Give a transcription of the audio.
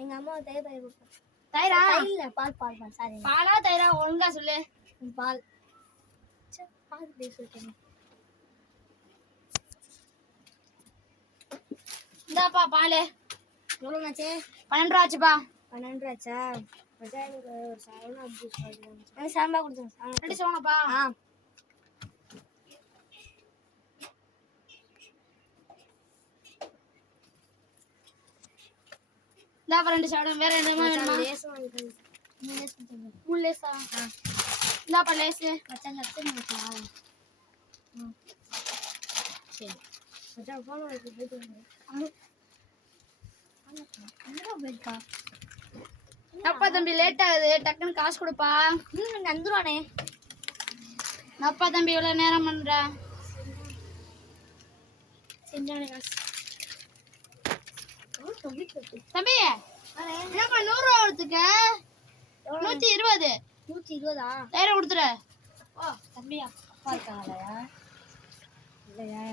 எங்க அம்மா தயிர் தயிரா இல்ல பால் சாரி பாலா தயிரா ஒழுங்கா சொல்லு பால் பால் பேசிட்டேன் இந்தாப்பா பால் எவ்வளோண்ணாச்சே 12 ரூபா ஆச்சுப்பா 12 ரூபாச்சா எனக்கு ஒரு சாவனா ஜூஸ் எனக்கு சாம்பா கொடுத்துருங்க 2 சவனப்பா இந்தாப்பா 2 சவனம் வேற என்ன வேணுமா லேஸ் வாங்கிட்டேன் 3 லேஸா இந்தாப்பா லேஸ் மச்சான் லட்சம் சரி மச்சான் போன வைக்க போயிட்டு போயிருக்கா அப்பா தம்பி லேட் ஆகுது டக்குன்னு காசு கொடுப்பா வந்துருவானே அப்பா தம்பி இவ்வளவு நேரம் பண்ற செஞ்சானே காசு தம்பி என்னப்பா 100 ரூபா கொடுத்துக்க 120 120 தயிரை கொடுத்துரு தம்பி அப்பா இருக்காங்களா இல்லையா